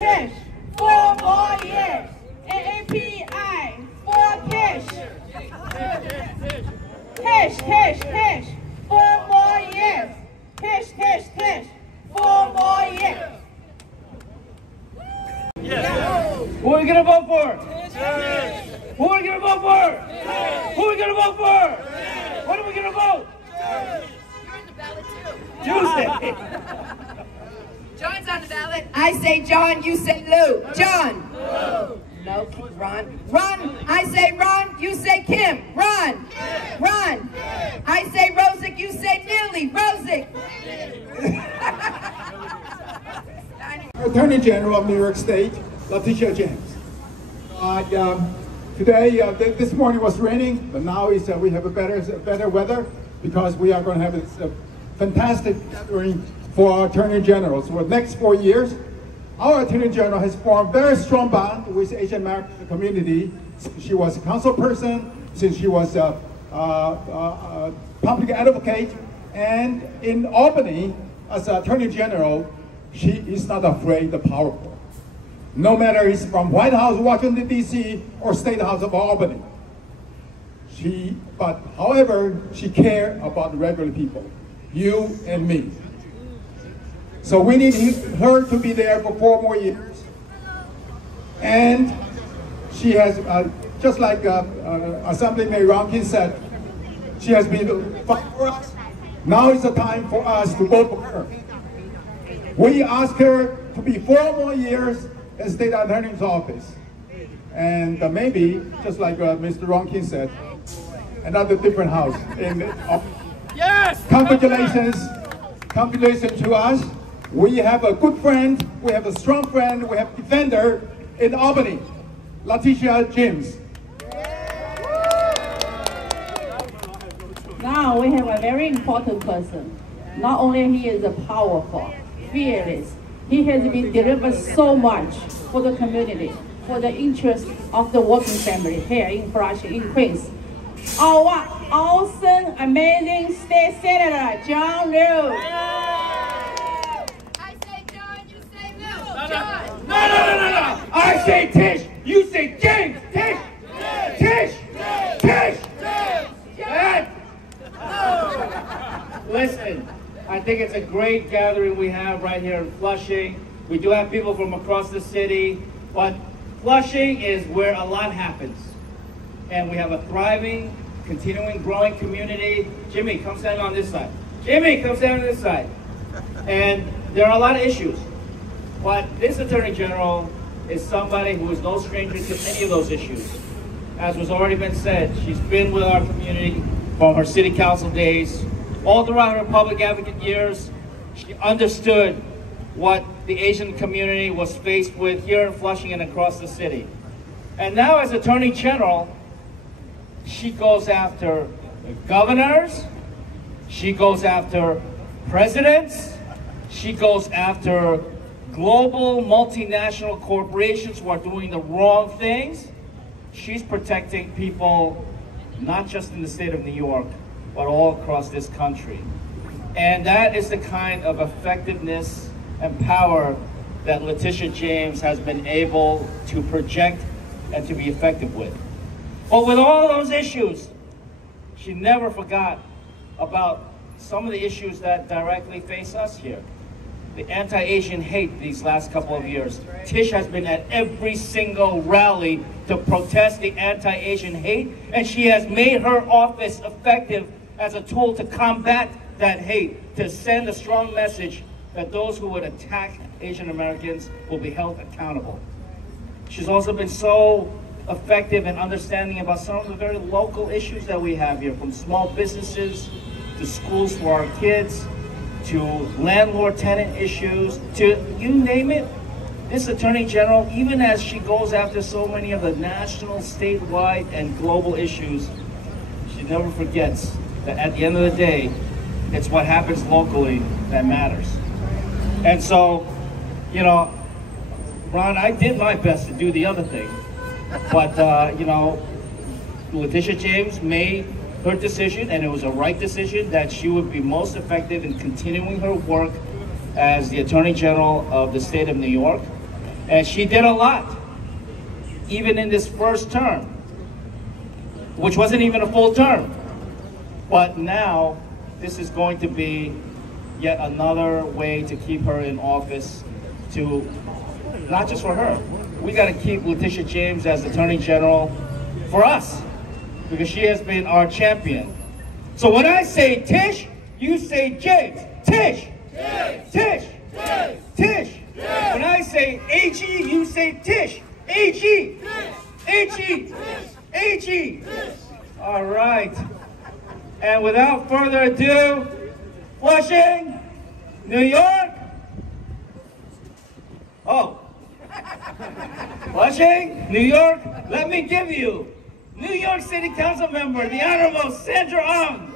Tish, 4 more years. AAPI, 4 Tish. Tish, 4 more years. Tish, 4 more years. Yes. Who are we gonna vote for? Yes. Who are we gonna vote for? Yes. Who are we gonna vote for? Yes. What are we gonna vote? Yes. You're on the ballot too. Tuesday. John's on the ballot. I say John, you say Lou. John. No. No, Ron. Ron. I say Ron, you say Kim. Ron. Yes. Ron. Yes. I say Rosick, you say Nilly. Rosick. Attorney General of New York State, Letitia James. Today, this morning was raining, but now we have a better weather because we are going to have a fantastic gathering for our Attorney General. So for the next 4 years, our Attorney General has formed a very strong bond with the Asian American community. She was a council person, since she was a public advocate, and in Albany, as Attorney General, she is not afraid of powerful. No matter it's from White House, Washington, D.C., or State House of Albany. However, she cares about regular people, you and me. So we need her to be there for 4 more years. And she has, just like Assemblyman Ronkin said, she has been fighting for us. Now is the time for us to vote for her. We ask her to be 4 more years in State Attorney's office. And maybe, just like Mr. Ronkin said, another different house. Yes. Congratulations to us. We have a good friend, we have a strong friend, we have a defender in Albany, Letitia James. Now we have a very important person. Not only he is a powerful, fearless, he has been delivered so much for the community, for the interest of the working family here in Flushing, in Queens. Our awesome, amazing state senator, John Liu. I say John, you say Lou. John. No. I say Tish, you say James. Tish. Listen, I think it's a great gathering we have right here in Flushing. We do have people from across the city, but Flushing is where a lot happens. And we have a thriving, continuing, growing community. Jimmy, come stand on this side. Jimmy, come stand on this side. And there are a lot of issues. But this Attorney General is somebody who is no stranger to any of those issues. As was already been said, she's been with our community from her city council days. All throughout her public advocate years, she understood what the Asian community was faced with here in Flushing and across the city. And now as Attorney General, she goes after governors, she goes after presidents, she goes after global multinational corporations who are doing the wrong things. She's protecting people not just in the state of New York, but all across this country. And that is the kind of effectiveness and power that Letitia James has been able to project and to be effective with. But with all those issues, she never forgot about some of the issues that directly face us here. The anti-Asian hate these last couple of years. Tish has been at every single rally to protest the anti-Asian hate, and she has made her office effective as a tool to combat that hate, to send a strong message that those who would attack Asian Americans will be held accountable. She's also been so effective in understanding about some of the very local issues that we have here, from small businesses to schools for our kids, to landlord-tenant issues, to you name it. This Attorney General, even as she goes after so many of the national, statewide, and global issues, she never forgets that at the end of the day, it's what happens locally that matters. And so, you know, Ron, I did my best to do the other thing, but you know, Letitia James made her decision, and it was a right decision, that she would be most effective in continuing her work as the Attorney General of the state of New York. And she did a lot, even in this first term, which wasn't even a full term. But now, this is going to be yet another way to keep her in office, to not just for her. We got to keep Letitia James as Attorney General for us, because she has been our champion. So when I say Tish, you say James. Tish! Tish! Tish! Tish! Tish! When I say AG, you say Tish. AG! AG! AG! All right. And without further ado, Flushing, New York. Oh. Flushing, New York. Let me give you New York City Council member, the Honorable Sandra Ong.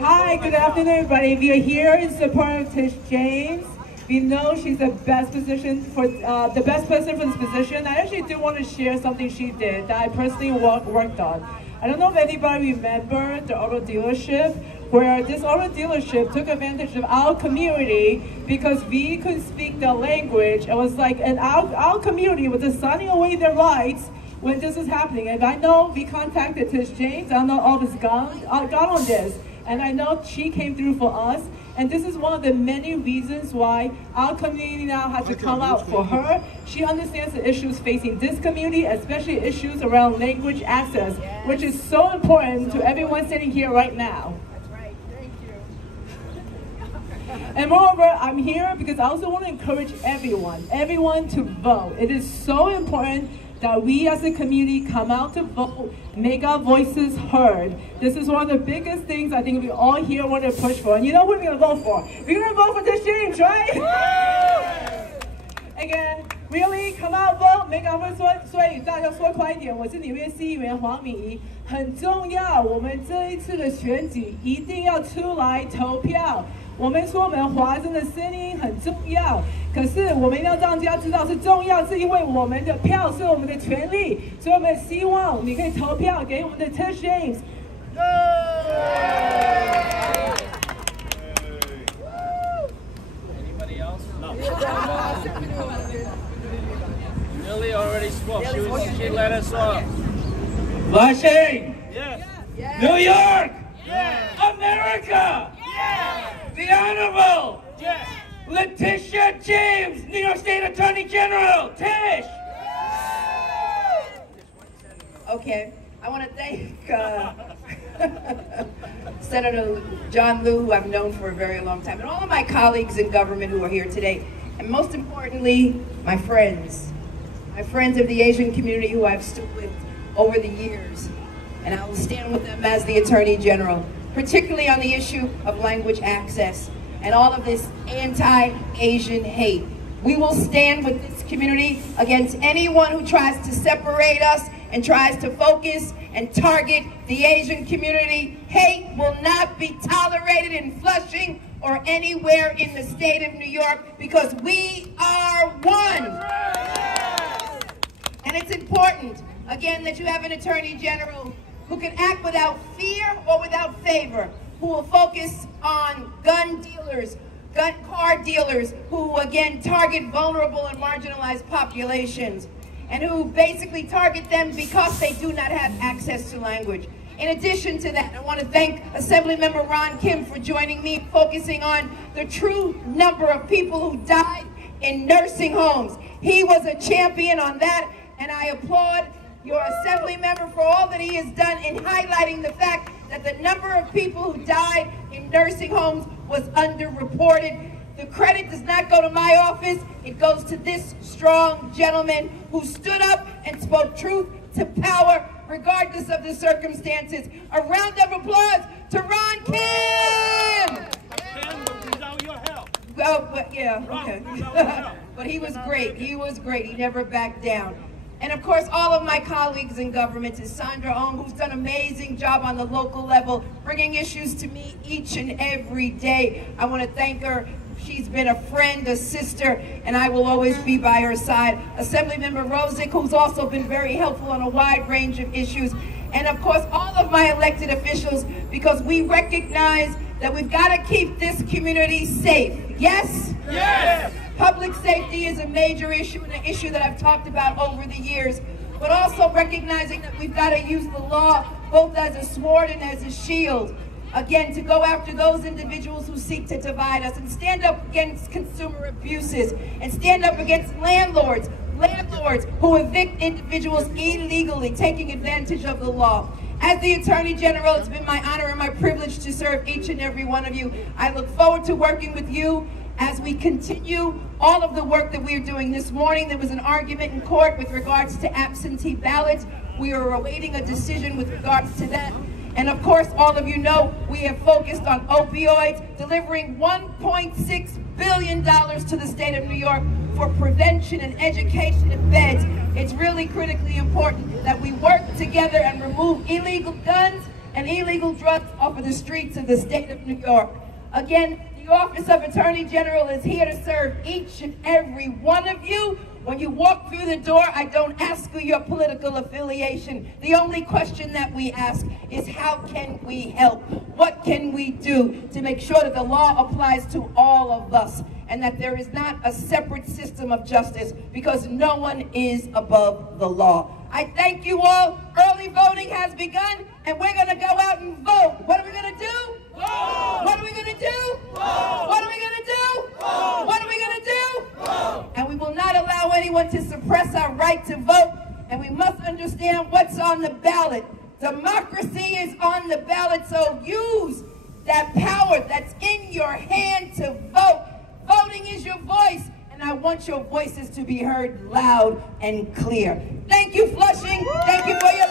Hi, good afternoon, everybody. We are here in support of Tish James. We know she's the best position for the best person for this position. I actually do want to share something she did that I personally worked on. I don't know if anybody remember the auto dealership, where this auto dealership took advantage of our community because we couldn't speak the language. It was like, and our community was just signing away their rights when this was happening. And I know we contacted Tish James. I know all this got on this. And I know she came through for us. And this is one of the many reasons why our community now has to come out for her. She understands the issues facing this community, especially issues around language access, which is so important to everyone sitting here right now. That's right. Thank you. And moreover, I'm here because I also want to encourage everyone to vote. It is so important that we as a community come out to vote, make our voices heard. This is one of the biggest things I think we all here want to push for. And you know who we're going to vote for? We're going to vote for Tish James, right? Again, really, come out, vote, make our voice. 所以大家说快一点，我是纽约市议员黄敏仪，很重要。我们这一次的选举一定要出来投票。我们说我们华人的声音很重要，可是我们要让大家知道是重要，是因为我们的票是我们的权利，所以我们希望你可以投票给我们的 Tish James。Anybody else? No. Millie already spoke. She let us off. Flushing, Yes. New York, Yes. America, Yes. the Honorable Yes. Letitia James, New York State Attorney General. Tish! Okay, I want to thank Senator John Liu, who I've known for a very long time, and all of my colleagues in government who are here today, and most importantly, my friends of the Asian community who I've stood with over the years, and I will stand with them as the Attorney General, particularly on the issue of language access and all of this anti-Asian hate. We will stand with this community against anyone who tries to separate us and tries to focus and target the Asian community. Hate will not be tolerated in Flushing or anywhere in the state of New York, because we are one. And it's important, again, that you have an Attorney General who can act without fear or without favor, who will focus on gun dealers, car dealers, who again target vulnerable and marginalized populations, and who basically target them because they do not have access to language. In addition to that, I want to thank Assemblymember Ron Kim for joining me, focusing on the true number of people who died in nursing homes. He was a champion on that, and I applaud your Assembly member for all that he has done in highlighting the fact that the number of people who died in nursing homes was underreported. The credit does not go to my office. It goes to this strong gentleman who stood up and spoke truth to power, regardless of the circumstances. A round of applause to Ron Kim! Without your help. Well, but yeah, okay. But he was great. He was great. He never backed down. And of course, all of my colleagues in government, to Sandra Ong, who's done an amazing job on the local level, bringing issues to me each and every day. I want to thank her. She's been a friend, a sister, and I will always be by her side. Assemblymember Rosick, who's also been very helpful on a wide range of issues. And of course, all of my elected officials, because we recognize that we've got to keep this community safe. Yes? Yes! Public safety is a major issue and an issue that I've talked about over the years, but also recognizing that we've got to use the law both as a sword and as a shield. Again, to go after those individuals who seek to divide us and stand up against consumer abuses and stand up against landlords who evict individuals illegally, taking advantage of the law. As the Attorney General, it's been my honor and my privilege to serve each and every one of you. I look forward to working with you as we continue all of the work that we're doing. This morning, there was an argument in court with regards to absentee ballots. We are awaiting a decision with regards to that. And of course, all of you know, we have focused on opioids, delivering $1.6 billion to the state of New York for prevention and education and beds. It's really critically important that we work together and remove illegal guns and illegal drugs off of the streets of the state of New York. Again, the Office of Attorney General is here to serve each and every one of you. When you walk through the door, I don't ask you your political affiliation. The only question that we ask is, how can we help? What can we do to make sure that the law applies to all of us and that there is not a separate system of justice, because no one is above the law. I thank you all. Early voting has begun, and we're going to go out and vote. What are we going to do? Vote. What are we going to do? Vote. What are we going to do? Vote. What are we going to do? Vote. And we will not allow anyone to suppress our right to vote, and we must understand what's on the ballot. Democracy is on the ballot, so use that power that's in your hand to vote. Voting is your voice, and I want your voices to be heard loud and clear. Thank you, Flushing. Thank you for your